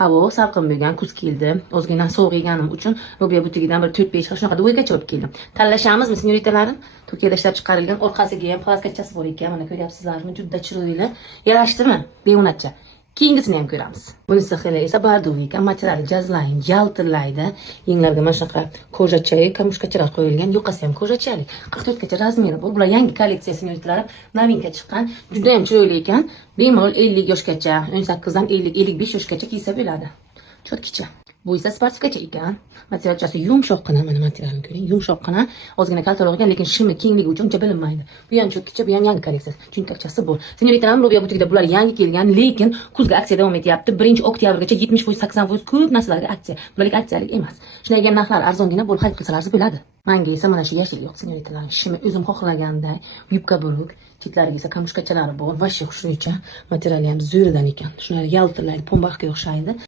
Havo salqin bo'lgan, kuz keldi. Ozgina sovuq yeganim uchun Robiya butigidan bir 4-5 xil shunaqa do'ygacha olib keldim. Tanlashamizmi, senyoritalarim? Turkiyada ishlab chiqarilgan, orqasiga ham plastikachasi bor ekan. Mana ko'ryapsizlarmi? Juda chiroyli. Yarashdimi? Beunatcha. Keyingisini ham ko'ramiz. Bunisi xili esa bardov ekan, materiali jazlayim, yaltirlaydi. Yenglarga mana shunaqa ko'jachalik, kamushkachalar qo'yilgan, yoqasi ham ko'jachalik. 44 gacha razmeri bor. Bular yangi kolleksiya, senyoritalarim. Novinka chiqqan. Juda ham chiroyli ekan. Bemalol 50 yoshgacha, 18 dan 50-55 yoshgacha kiysa bo'ladi. Chotkicha. Bu esa sportgacha ekan. Materialchasi yumshoqqina, mana materialni ko'ring, yumshoqqina, ozgina kaltaroq ekan, lekin shimi kengligi uchun uncha bilinmaydi. Bu ham chotkicha, bu ham yangi kolleksiya. Cho'ntakchasi bor. Senyoritalarim, Robiya butikida bular yangi kelgan, lekin kuzga aksiya davom etyapti. 1-oktyabrgacha 70%, 80% ko'p narsalarga aksiya. Bularlik aksiyalik emas. Shunday ekan narxlar arzongina bo'lib xarid qilsalar bo'ladi. Menga esa mana shu yashil yo'q, senyoritalarim. Shimi o'zim xohlaganday, yubka buruk, chetlariga esa kamushkachalari bor. Va shu xushro'ycha materiali ham zo'ridan ekan. Shunday yaltirlaydi, pombaxga o'xshaydi.